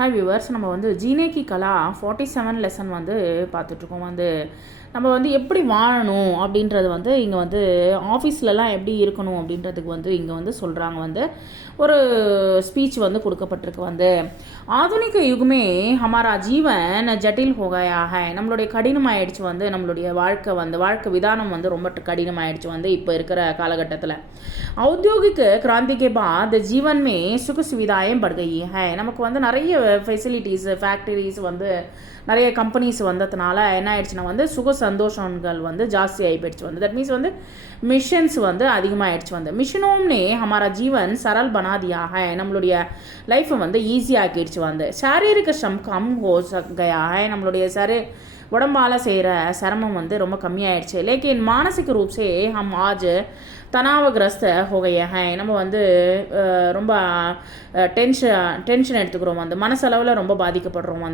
Hi viewers, நம்ம வந்து ஜீனே கி கலா 47 lesson வந்து பார்த்துட்ருக்கோம். நம்ம வந்து எப்படி வாழணும் அப்படின்றது வந்து இங்கே வந்து ஆஃபீஸ்லலாம் எப்படி இருக்கணும் அப்படின்றதுக்கு வந்து இங்கே வந்து சொல்கிறாங்க. ஒரு ஸ்பீச் வந்து கொடுக்கப்பட்டிருக்கு. ஆதுனிக யுகமே ஹமாரா ஜீவன் ஜட்டில் ஹோகயா ஹை. நம்மளுடைய கடினமாயிடுச்சு. நம்மளுடைய வாழ்க்கை விதானம் ரொம்ப கடினமாயிடுச்சு இப்போ இருக்கிற காலகட்டத்தில். औद्योगिक क्रांति के बाद जीवन में सुख सुविधाएं बढ़ गई है. நமக்கு நிறைய ஃபெசிலிட்டிஸ் ஃபேக்டரிஸ் நிறைய கம்பெனிஸ் வந்ததுனால என்ன ஆயிடுச்சுன்னா சுக சந்தோஷங்கள் ஜாஸ்தி ஆகி போயிடுச்சு. தட் மீன்ஸ் மிஷன்ஸ் அதிகமாகிடுச்சு. மிஷனோம்னே ஹமாரா ஜீவன் சரல் பனா தியா ஹை. நம்மளுடைய லைஃப்பை ஈஸி ஆக்கிடுச்சு. சாரீரிக ஸ்ரம் கம் ஹோ கயா ஹை. நம்மளுடைய உடம்பால் செய்கிற சிரமம் ரொம்ப கம்மியாயிடுச்சு. லேக்கின் மானசிக ரூப் சே ஹம் ஆஜ் தனாவகிரஸ்த ஹோகைய ஹை. நம்ம ரொம்ப டென்ஷன் எடுத்துக்கிறோம். மனசளவில் ரொம்ப பாதிக்கப்படுறோம்.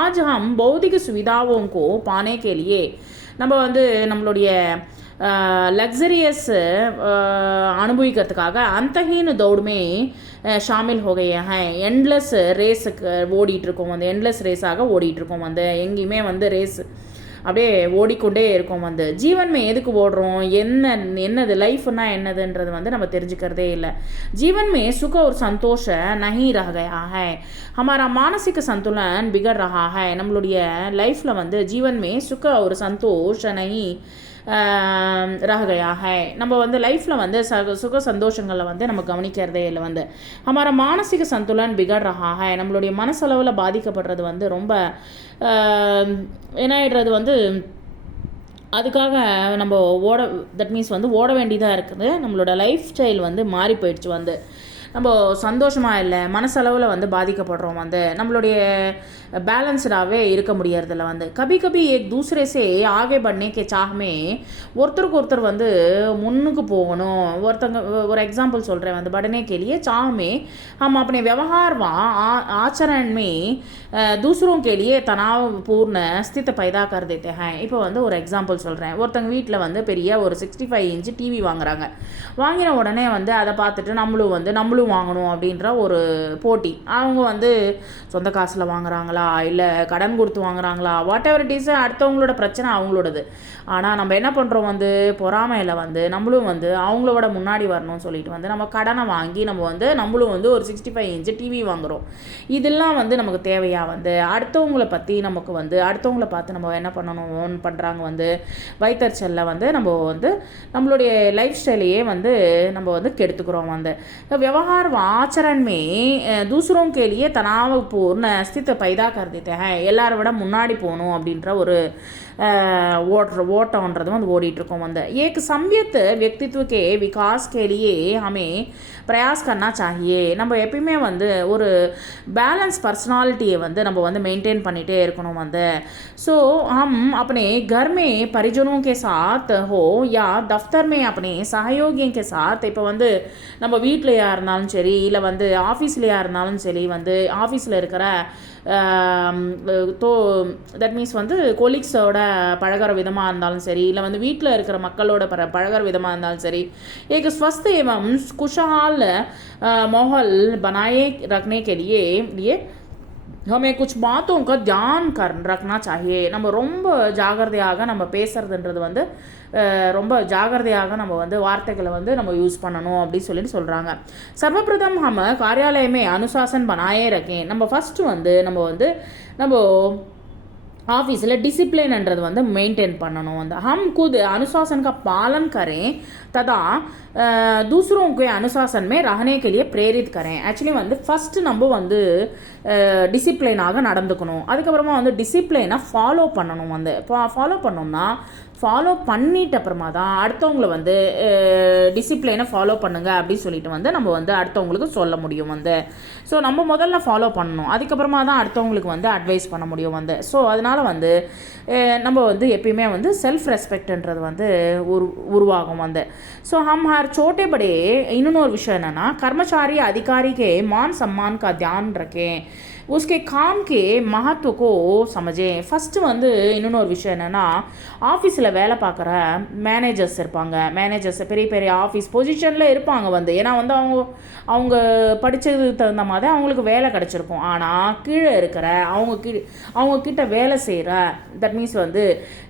ஆஜ் ஹம் பௌதிக சுவிதாவோங்கோ பானே கேலியே நம்ம நம்மளுடைய லக்ஸரியஸ் அனுபவிக்கிறதுக்காக அந்தஹீன தௌடுமே ஷாமில் ஹோகைய ஹை. எண்ட்லெஸ் ரேஸுக்கு ஓடிட்டுருக்கோம். எண்ட்லெஸ் ரேஸாக ஓடிட்டுருக்கோம். எங்கேயுமே ரேஸ் அப்படியே ஓடிக்கொண்டே இருக்கோம். ஜீவன்மே எதுக்கு ஓடுறோம், என்னது லைஃப்னா என்னதுன்றது நம்ம தெரிஞ்சுக்கிறதே இல்லை. ஜீவன்மே சுக ஒரு சந்தோஷ நஹி ரஹ கயா ஹை. ஹமாரா மானசிக சந்துலன் பிகர் ரஹா ஹை. நம்மளுடைய லைஃப்பில் ஜீவன்மே சுக ஒரு சந்தோஷ நஹி ரஹ கயா ஹை. நம்ம லைஃப்பில் சுக சந்தோஷங்களை நம்ம கவனிக்கிறதே இல்லை. ஹமாரா மானசிக சந்துலன் பிகர் ரஹா ஹை. நம்மளுடைய மனசளவில் பாதிக்கப்படுறது ரொம்ப என்னாயிடுறது அதுக்காக நம்ம தட் மீன்ஸ் ஓட வேண்டியதாக இருக்குது. நம்மளோட லைஃப் ஸ்டைல் மாறி போயிடுச்சு. நம்ம சந்தோஷமாக இல்லை, மனசளவில் பாதிக்கப்படுறோம். நம்மளுடைய பேலன்ஸ்டாகவே இருக்க முடியறதில்ல. கபி கபி ஏக் தூசரே சே ஆகே பட்னே கே சாஹ்மே ஒருத்தருக்கு ஒருத்தர் முன்னுக்கு போகணும். ஒரு எக்ஸாம்பிள் சொல்கிறேன். படனே கேலியே சாஹ்மே हम अपने व्यवहार व आचरण में दूसरों के लिए तनावपूर्ण स्थिति पैदा कर देते हैं. இப்போ ஒரு எக்ஸாம்பிள் சொல்கிறேன். ஒருத்தங்க வீட்டில் பெரிய ஒரு 65 இன்ச்சு டிவி வாங்குறாங்க. வாங்கின உடனே அதை பார்த்துட்டு நம்மளும் வாங்கணும் அப்படின்ற ஒரு போட்டி. அவங்க சொந்த காசில் வாங்குறாங்களா இல்லை கடன் கொடுத்து வாங்குறாங்களா, வாட் எவர் இட் இஸ், அடுத்தவங்களோட பிரச்சனை அவங்களோடது. ஆனால் நம்ம என்ன பண்ணுறோம், பொறாமையில் நம்மளும் அவங்களோட முன்னாடி வரணும்னு சொல்லிட்டு நம்ம கடனை வாங்கி நம்மளும் ஒரு 65 இன்ச்சு டிவி வாங்குகிறோம். இதெல்லாம் நமக்கு தேவையா? அடுத்தவங்களை பற்றி நமக்கு அடுத்தவங்கள பார்த்து நம்ம என்ன பண்ணணும் பண்ணுறாங்க வைத்தறிச்சலில் நம்ம நம்மளுடைய லைஃப் ஸ்டைலையே நம்ம கெடுத்துக்கிறோம். व्यवहार व आचरण में दूसरों के लिए तनावपूर्ण स्थिति पैदा कर देते हैं. எல்லாரை விட முன்னாடி போகணும் அப்படின்ற ஒரு ஓட்டம்ன்றது ஓடிட்டுருக்கோம். एक संयत व्यक्तित्व के विकास के लिए हमें प्रयास करना चाहिए. நம்ம எப்பயுமே ஒரு பேலன்ஸ் பர்சனாலிட்டியை நம்ம மெயின்டைன் பண்ணிகிட்டே இருக்கணும். ஸோ हम अपने घर में परिजनों के साथ हो या दफ्तर में अपने सहयोगियों के साथ. இப்போ நம்ம வீட்லையா இருந்தாலும் சரி இல்லை ஆஃபீஸ்லையா இருந்தாலும் சரி ஆஃபீஸில் இருக்கிற தட் மீன்ஸ் கொலீக்ஸோட பழகிற விதமாக இருந்தாலும் சரி இல்லை வீட்டில் இருக்கிற மக்களோட பழகிற விதமாக இருந்தாலும் சரி, एक स्वस्थ एवं खुशहाल माहौल बनाए रखने के लिए हमें कुछ बातों का ध्यान रखना चाहिए. நம்ம ரொம்ப ஜாகிரதையாக நம்ம பேசுறதுன்றது ரொம்ப ஜாகிரதையாக நம்ம வார்த்தைகளை நம்ம யூஸ் பண்ணணும் அப்படின்னு சொல்லிட்டு சொல்கிறாங்க. சர்வப்பிரதம் நம்ம காரியாலயமே அனுசாசன் பனாயே ரக்கேன். நம்ம ஃபஸ்ட்டு நம்ம ऑफिस डिसिप्लिन मेंटेन पड़ना. हम खुद अनुशासन का पालन करें तथा दूसरों के अनुशासन में रहने के लिए प्रेरित करें. एक्चुअली फर्स्ट நம்ம டிசிப்ளினாக நடந்துக்கணும். அதுக்கப்புறமா டிசிப்ளினை ஃபாலோ பண்ணணும். ஃபாலோ பண்ணோம்னா ஃபாலோ பண்ணிட்ட அப்புறமா தான் அடுத்தவங்களை டிசிப்ளினை ஃபாலோ பண்ணுங்க அப்படின்னு சொல்லிட்டு நம்ம அடுத்தவங்களுக்கு சொல்ல முடியும். ஸோ நம்ம முதல்ல ஃபாலோ பண்ணணும், அதுக்கப்புறமா தான் அடுத்தவங்களுக்கு அட்வைஸ் பண்ண முடியும். ஸோ அதனால் நம்ம எப்பயுமே செல்ஃப் ரெஸ்பெக்ட்ன்றது உருவாகும். ஸோ हम हर छोटे बड़े இன்னொரு விஷயம் என்னென்னா कर्मचारी अधिकारी के मान सम्मान का ध्यान रखें. उसके काम के महत्व को समझें. ஃபஸ்ட்டு இன்னொரு விஷயம் என்னென்னா ஆஃபீஸில் ஆஃபீஸில் வேலை பார்க்குற மேனேஜர்ஸ் இருப்பாங்க, மேனேஜர்ஸ் பெரிய பெரிய ஆஃபீஸ் பொசிஷனில் இருப்பாங்க வந்து. ஏன்னா வந்து அவங்க படித்ததுக்கு தகுந்த மாதிரி அவங்களுக்கு வேலை கிடச்சிருக்கும். ஆனால் கீழே இருக்கிற அவங்க கிட்ட வேலை செய்கிற தட் மீன்ஸ் வந்து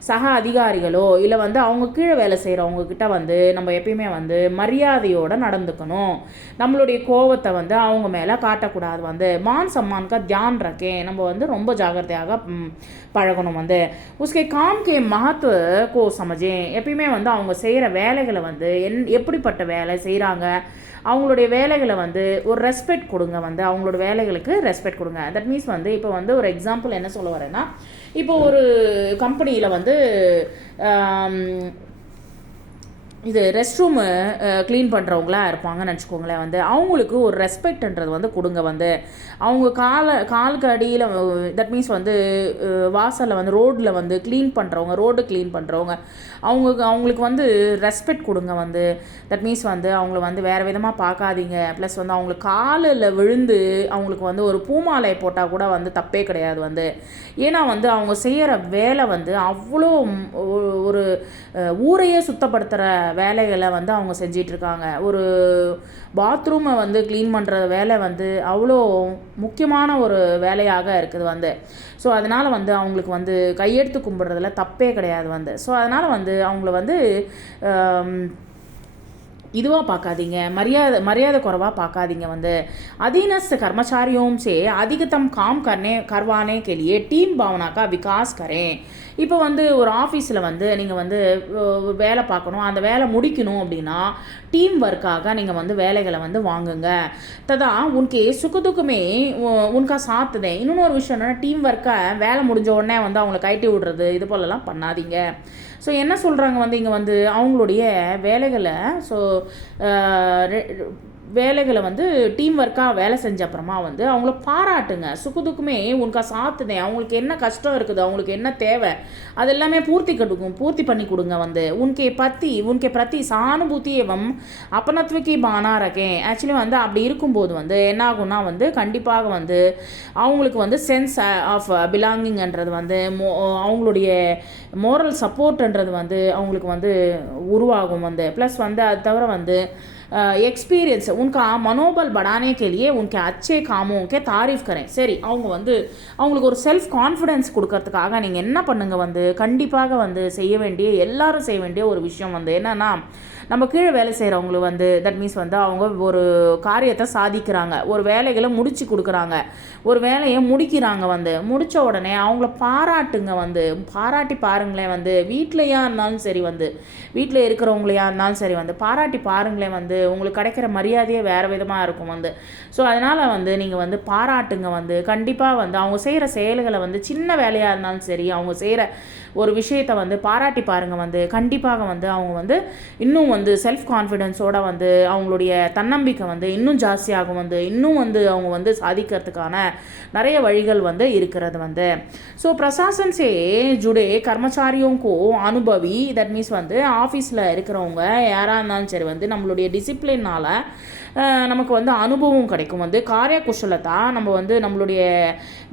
சக அதிகாரிகளோ இல்லை வந்து அவங்க கீழே வேலை செய்கிறவங்கக்கிட்ட வந்து நம்ம எப்பயுமே வந்து மரியாதையோடு நடந்துக்கணும். நம்மளுடைய கோவத்தை வந்து அவங்க மேலே காட்டக்கூடாது வந்து. மான் சம்மானுக்கா தியான் ரக்கேன், நம்ம வந்து ரொம்ப ஜாகிரதையாக பழகணும் வந்து. உஸ்கே காம் கே மகத்துவ கோ சமஜேன், எப்பயுமே வந்து அவங்க செய்கிற வேலைகளை வந்து எப்படிப்பட்ட வேலை செய்கிறாங்க, அவங்களுடைய வேலைகளை வந்து ஒரு ரெஸ்பெக்ட் கொடுங்க வந்து. அவங்களோட வேலைகளுக்கு ரெஸ்பெக்ட் கொடுங்க. தட் மீன்ஸ் வந்து இப்போ வந்து ஒரு எக்ஸாம்பிள் என்ன சொல்ல வரேன்னா, இப்போ ஒரு கம்பெனியில் வந்து இது ரெஸ்ட் ரூமு க்ளீன் பண்ணுறவங்களாம் இருப்பாங்கன்னு வச்சுக்கோங்களேன் வந்து. அவங்களுக்கு ஒரு ரெஸ்பெக்ட்ன்றது வந்து கொடுங்க வந்து. அவங்க காலுக்கு அடியில் தட் மீன்ஸ் வந்து வாசலில் வந்து ரோட்டில் வந்து ரோடு க்ளீன் பண்ணுறவங்க அவங்களுக்கு வந்து ரெஸ்பெக்ட் கொடுங்க வந்து. தட் மீன்ஸ் வந்து அவங்கள வந்து வேறு விதமாக பார்க்காதீங்க. ப்ளஸ் வந்து அவங்களுக்கு காலில் விழுந்து அவங்களுக்கு வந்து ஒரு பூமாலை போட்டால் கூட வந்து தப்பே கிடையாது வந்து. ஏன்னா வந்து அவங்க செய்கிற வேலை வந்து அவ்வளோ ஒரு ஊரையே சுத்தப்படுத்துகிற வேலைகளை வந்து அவங்க செஞ்சிட்ருக்காங்க. ஒரு பாத்ரூமை வந்து க்ளீன் பண்ணுற வேலை வந்து அவ்வளோ முக்கியமான ஒரு வேலையாக இருக்குது வந்து. ஸோ அதனால் வந்து அவங்களுக்கு வந்து கையெடுத்து கும்பிட்றதுல தப்பே கிடையாது வந்து. ஸோ அதனால் வந்து அவங்கள வந்து இதுவாக பார்க்காதீங்க, மரியாதை குறைவாக பார்க்காதீங்க வந்து. अधीनस्थ कर्मचारियों से अधिकतम काम करवाने के लिए टीम भावना का विकास करें. இப்போ வந்து ஒரு ஆஃபீஸில் வந்து நீங்கள் வந்து வேலை பார்க்கணும், அந்த வேலை முடிக்கணும் அப்படின்னா டீம் ஒர்க்காக நீங்கள் வந்து வேலைகளை வந்து வாங்குங்க. ததா உனக்கு சுக்குதுக்குமே உனக்கா சாத்துதே. இன்னொன்று ஒரு விஷயம் என்னென்னா, டீம் ஒர்க்கை வேலை முடிஞ்ச உடனே வந்து அவங்கள கட்டி விடுறது இது போலலாம் பண்ணாதீங்க. ஸோ என்ன சொல்கிறாங்க வந்து இங்கே வந்து அவங்களுடைய வேலைகளை வந்து டீம் ஒர்க்காக வேலை செஞ்ச அப்புறமா வந்து அவங்கள பாராட்டுங்க. சுக்குதுக்குமே உனக்கா சாத்துதே. அவங்களுக்கு என்ன கஷ்டம் இருக்குது, அவங்களுக்கு என்ன தேவை, அது எல்லாமே பூர்த்தி பண்ணி கொடுங்க வந்து. உனக்கே பிரதி சானுபூத்தி எவம் அப்பனத்வக்கி பானா ரக்கேன். ஆக்சுவலி வந்து அப்படி இருக்கும்போது வந்து என்ன ஆகும்னா வந்து கண்டிப்பாக வந்து அவங்களுக்கு வந்து சென்ஸ் ஆஃப் பிலாங்கிங்ன்றது வந்து அவங்களுடைய மோரல் சப்போர்ட்ன்றது வந்து அவங்களுக்கு வந்து உருவாகும் வந்து. ப்ளஸ் வந்து அது தவிர வந்து एक्सपीरियंस उनका मनोबल बढ़ाने के लिए उनके अच्छे कामों के तारीफ करें. சரி, அவங்களுக்கு ஒரு செல்ஃப் கான்ஃபிடென்ஸ் கொடுக்கறதுக்காக நீங்கள் என்ன பண்ணுங்க வந்து, கண்டிப்பாக வந்து எல்லாரும் செய்ய வேண்டிய ஒரு விஷயம் வந்து என்னன்னா, நம்ம கீழே வேலை செய்கிறவங்களுக்கு வந்து தட் மீன்ஸ் வந்து அவங்க ஒரு காரியத்தை சாதிக்கிறாங்க, ஒரு வேலைகளை முடிச்சு கொடுக்குறாங்க, ஒரு வேலையை முடிக்கிறாங்க வந்து. முடித்த உடனே அவங்கள பாராட்டுங்க வந்து. பாராட்டி பாருங்களேன் வந்து. வீட்டிலையா இருந்தாலும் சரி வந்து, வீட்டில் இருக்கிறவங்களையா இருந்தாலும் சரி வந்து பாராட்டி பாருங்களேன் வந்து. உங்களுக்கு கிடைக்கிற மரியாதையே வேறு விதமாக இருக்கும் வந்து. ஸோ அதனால் வந்து நீங்கள் வந்து பாராட்டுங்க வந்து. கண்டிப்பாக வந்து அவங்க செய்கிற செயல்களை வந்து சின்ன வேலையாக இருந்தாலும் சரி, அவங்க செய்கிற ஒரு விஷயத்தை வந்து பாராட்டி பாருங்கள் வந்து. கண்டிப்பாக வந்து அவங்க வந்து இன்னும் வந்து செல்ஃப் கான்ஃபிடென்ஸோடு வந்து அவங்களுடைய தன்னம்பிக்கை வந்து இன்னும் ஜாஸ்தியாகும் வந்து. இன்னும் வந்து அவங்க வந்து சாதிக்கிறதுக்கான நிறைய வழிகள் வந்து இருக்கிறது வந்து. ஸோ பிரசாசன் சே ஜுடே கர்மச்சாரியோங்கோ அனுபவி தட் மீன்ஸ் வந்து ஆஃபீஸில் இருக்கிறவங்க யாராக இருந்தாலும் சரி வந்து நம்மளுடைய டிசிப்ளினால் நமக்கு வந்து அனுபவம் கிடைக்கும் வந்து. காரிய குஷலத்தா நம்ம வந்து நம்மளுடைய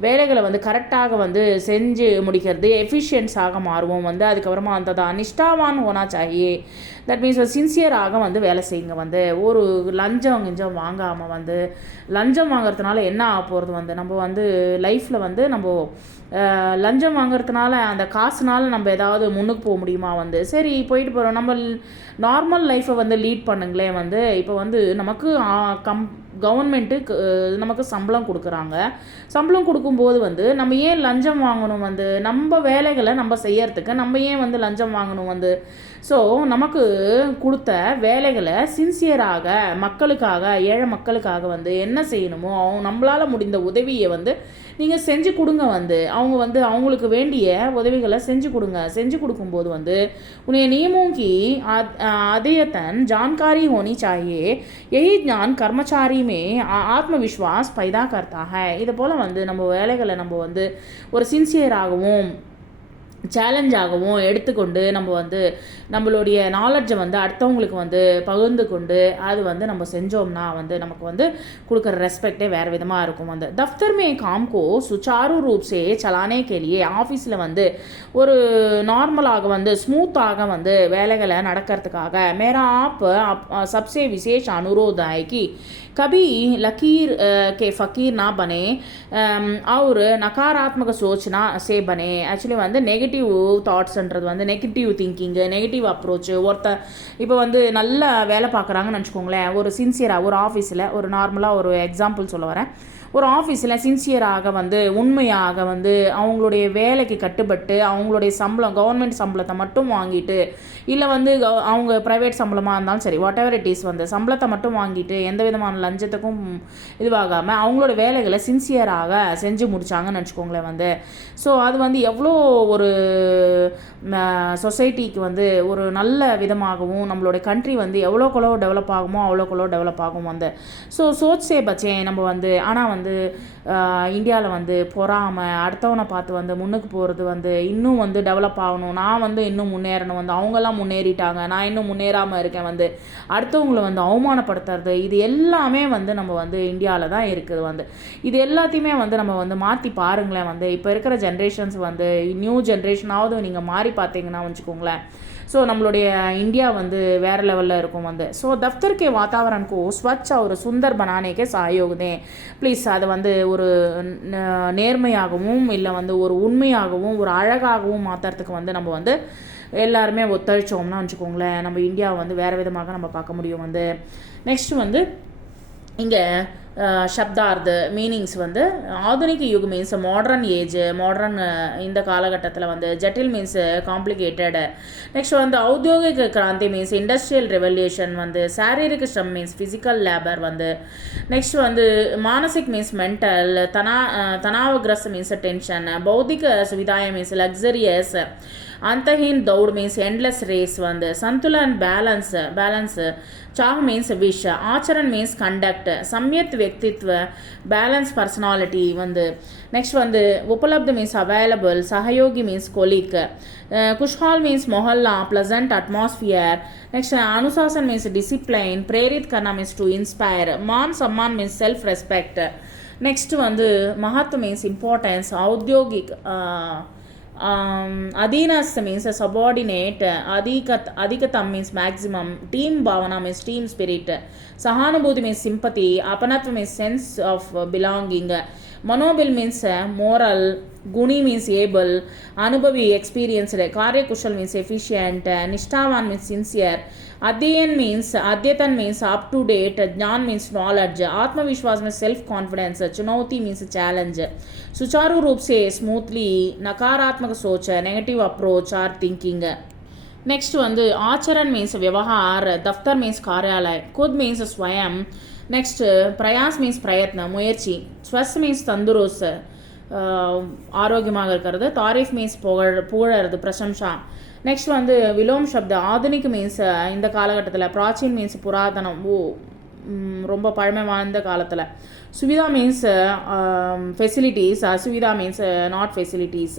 வேலைகளை வந்து கரெக்டாக வந்து செஞ்சு முடிக்கிறது எஃபிஷியன்ஸாக மாறுவோம் வந்து. அதுக்கப்புறமா அந்த தான் நிஷ்டாவான் ஹோனா சாஹியே. தட் மீன்ஸ் சின்சியராக வந்து வேலை செய்யுங்க வந்து. ஒரு லஞ்சம் வாங்காமல் வந்து, லஞ்சம் வாங்கிறதுனால என்ன ஆக போகிறது வந்து, நம்ம வந்து லைஃப்பில் வந்து நம்ம லஞ்சம் வாங்கிறதுனால அந்த காசுனால நம்ம ஏதாவது முன்னுக்கு போக முடியுமா வந்து. சரி போயிட்டு போகிறோம், நம்ம நார்மல் லைஃப்பை வந்து லீட் பண்ணுங்களேன் வந்து. இப்போ வந்து நமக்கு கவர்மெண்ட்டு நமக்கு சம்பளம் கொடுக்குறாங்க. சம்பளம் கொடுக்கும்போது வந்து நம்ம ஏன் லஞ்சம் வாங்கணும் வந்து, நம்ம வேலைகளை நம்ம செய்யறதுக்கு நம்ம ஏன் வந்து லஞ்சம் வாங்கணும் வந்து. ஸோ நமக்கு கொடுத்த வேலைகளை சின்சியராக மக்களுக்காக, ஏழை மக்களுக்காக வந்து என்ன செய்யணுமோ நம்மளால் முடிந்த உதவியை வந்து நீங்கள் செஞ்சு கொடுங்க வந்து. அவங்க வந்து அவங்களுக்கு வேண்டிய உதவிகளை செஞ்சு கொடுங்க. செஞ்சு கொடுக்கும்போது வந்து உன்னைய நியமோங்கி अद्यतन जानकारी होनी चाहिए. यही ज्ञान कर्मचारी में ஆத்மவிஸ்வாஸ் பைதா கர்த்தா है. இது போல் வந்து நம்ம வேலைகளை நம்ம வந்து ஒரு சின்சியராகவும் சேலஞ்சாகவும் எடுத்துக்கொண்டு நம்ம வந்து நம்மளுடைய நாலெட்ஜை வந்து அடுத்தவங்களுக்கு வந்து பகிர்ந்து கொண்டு அது வந்து நம்ம செஞ்சோம்னா வந்து நமக்கு வந்து கொடுக்குற ரெஸ்பெக்டே வேறு விதமாக இருக்கும். வந்து தஃப்தர் மே காம் கோ சுச்சாரு ரூப் சே சலானே கேலியே ஆஃபீஸில் வந்து ஒரு நார்மலாக வந்து ஸ்மூத்தாக வந்து வேலைகளை நடக்கிறதுக்காக மேரா ஆப் சப்சே விசேஷ அனுரோத் है कि कभी लकीर के फ़कीर ना बने और नकारात्मक सोचना से बने. ஆக்சுவலி வந்து நெகட்டிவ் தாட்ஸ்ன்றது வந்து நெகட்டிவ் திங்கிங்கு நெகட்டிவ் அப்ரோச்சு இப்போ வந்து நல்ல வேலை பார்க்குறாங்கன்னு வச்சுக்கோங்களேன். ஒரு சின்சியராக ஒரு ஆஃபீஸில் ஒரு நார்மலாக ஒரு எக்ஸாம்பிள் சொல்ல வரேன். ஒரு ஆஃபீஸில் சின்சியராக வந்து உண்மையாக வந்து அவங்களுடைய வேலைக்கு கட்டுப்பட்டு அவங்களுடைய சம்பளம் கவர்மெண்ட் சம்பளத்தை மட்டும் வாங்கிட்டு இல்லை வந்து அவங்க ப்ரைவேட் சம்பளமாக இருந்தாலும் சரி வாட் எவர் இட் இஸ் வந்து சம்பளத்தை மட்டும் வாங்கிட்டு எந்த விதமான லஞ்சத்துக்கும் இதுவாகாமல் அவங்களோட வேலைகளை சின்சியராக செஞ்சு முடித்தாங்கன்னு வச்சுக்கோங்களேன் வந்து. ஸோ அது வந்து எவ்வளோ ஒரு சொசைட்டிக்கு வந்து ஒரு நல்ல விதமாகவும் நம்மளுடைய கண்ட்ரி வந்து எவ்வளோக்கெவ்வளோ டெவலப் ஆகுமோ அவ்வளோக்கெவ்வளோ டெவலப் ஆகும் வந்து. ஸோ சோச்சே பச்சே நம்ம வந்து ஆனால் வந்து இந்தியாவில் வந்து பொறாமல் அடுத்தவனை பார்த்து வந்து முன்னுக்கு போகிறது வந்து இன்னும் வந்து டெவலப் ஆகணும், நான் வந்து இன்னும் முன்னேறணும், வந்து அவங்கெல்லாம் முன்னேறிட்டாங்க நான் இன்னும் முன்னேறாமல் இருக்கேன் வந்து அடுத்தவங்களை வந்து அவமானப்படுத்துறது இது எல்லாமே வந்து நம்ம வந்து இந்தியாவில் தான் இருக்குது வந்து. இது எல்லாத்தையுமே வந்து நம்ம வந்து மாற்றி பாருங்களேன் வந்து. இப்போ இருக்கிற ஜென்ரேஷன்ஸ் வந்து நியூ ஜென்ரேஷனாவது நீங்கள் மாறி பார்த்தீங்கன்னா வச்சுக்கோங்களேன். ஸோ நம்மளுடைய இந்தியா வந்து வேறு லெவலில் இருக்கும் வந்து. ஸோ दफ्तर के वातावरण को स्वच्छ और सुंदर बनाने के सहयोग दें ப்ளீஸ். அதை வந்து ஒரு நேர்மையாகவும் இல்லை வந்து ஒரு உண்மையாகவும் ஒரு அழகாகவும் மாற்றுறதுக்கு வந்து நம்ம வந்து எல்லாருமே ஒத்துழைச்சோம்னா வச்சுக்கோங்களேன் நம்ம இந்தியாவை வந்து வேறு விதமாக நம்ம பார்க்க முடியும் வந்து. நெக்ஸ்ட் வந்து இங்கே சப்தார்த் மீனிங்ஸ் வந்து ஆதுனிக் யுக் மீன்ஸ் மாடர்ன் ஏஜ் மாடர்ன் இந்த காலகட்டத்தில் வந்து ஜட்டில் மீன்ஸ் காம்ப்ளிகேட்டட். நெக்ஸ்ட் வந்து ஔத்யோகிக் கிராந்தி மீன்ஸ் இண்டஸ்ட்ரியல் ரெவல்யூஷன் வந்து சாரீரிக் ஸ்ரம் மீன்ஸ் ஃபிசிக்கல் லேபர் வந்து. நெக்ஸ்ட் வந்து மானசிக் மீன்ஸ் மென்டல் தனாவகிரஸ்த் மீன்ஸ் டென்ஷன் பௌத்திக சுவிதாய மீன்ஸ் லக்ஸரியஸ் अंतहीन दौड़ मीन्स एंडलेस रेस வந்து संतुलन बैलेंस चाह मीन्स विश आचरण मीन्स कंडक्ट सम्यक व्यक्तित्व बैलेंस पर्सनालिटी வந்து. नेक्स्ट வந்து उपलब्ध मीन्स अवेलेबल सहयोगी मीन्स कोलिक खुशहाल मीन्स मोहल्ला प्लेजेंट एटमॉस्फेयर. नेक्स्ट अनुशासन मीन्स डिसिप्लिन प्रेरित करना मीन्स टू इंस्पायर मान सम्मान मीन्स सेल्फ रेस्पेक्ट. नेक्स्ट வந்து महत्व मीन्स इंपॉर्टेंस औद्योगिक अधीनस्थ मीन्स सबॉर्डिनेट अधिकतम मीन्स मैक्सिमम टीम भावना मीन्स टीम स्पिरिट सहानुभूति मीन्स सिंपति अपनत्व मीन्स सेंस ऑफ बिलोंगिंग मनोबल मीन्स मोरल गुणी मीन्स एबल अनुभवी एक्सपीरियंस्ड कार्यकुशल मीन्स एफिशिएंट निष्ठावान मीन्स सिंसियर अध्ययन मीन्स अद्यतन मीन्स अप टू डेट ज्ञान मीन्स नॉलेज आत्मविश्वास मीन्स सेल्फ कॉन्फिडेंस चुनौती मीन्स चैलेंज सुचारू रूप से स्मूथली नकारात्मक सोच negative approach or thinking. Next வந்து आचरण मीन्स व्यवहार दफ्तर मीन्स कार्यालय खुद मीन्स स्वयं. नेक्स्ट प्रयास मीन्स प्रयत्न मुयற்சி स्वस्थ मीन्स तंदुरुस्त ஆரோக்கியமாக இருக்கிறது தாரிஃப் மீன்ஸ் புகழறது பிரசம்சா. நெக்ஸ்ட் வந்து விலோம் சப்த ஆதுனிக் மீன்ஸ் இந்த காலகட்டத்தில் பிராச்சீன் மீன்ஸ் புராதனம் ரொம்ப பழமை வாழ்ந்த காலத்தில். சுவிதா மீன்ஸ் ஃபெசிலிட்டிஸ் அசுவிதா means not facilities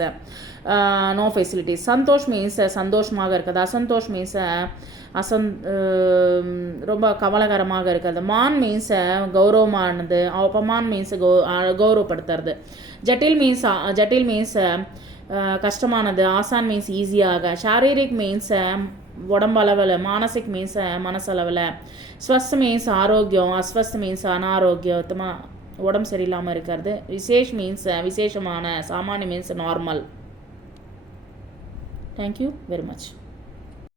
no facilities. சந்தோஷ் மீன்ஸ் சந்தோஷமாக இருக்கிறது அசந்தோஷ் மீன்ஸ் ரொம்ப கவலைகரமாக இருக்கிறது. மான் மீன்ஸ் கௌரவமானது அப்பமான் மீன்ஸ் கௌரவப்படுத்துறது. ஜட்டில் மீன்ஸ் கஷ்டமானது ஆசான் மீன்ஸ் ஈஸியாக. சாரீரிக் மீன்ஸ் உடம்பளவில் மானசிக் மீன்ஸ் மனசளவில். ஸ்வஸ்த் மீன்ஸ் ஆரோக்கியம் அஸ்வஸ்த் மீன்ஸ் அனாரோக்கியமாக உடம்பு சரியில்லாமல் இருக்கிறது. விசேஷ் மீன்ஸ் விசேஷமான சாமானிய means normal. Thank you very much.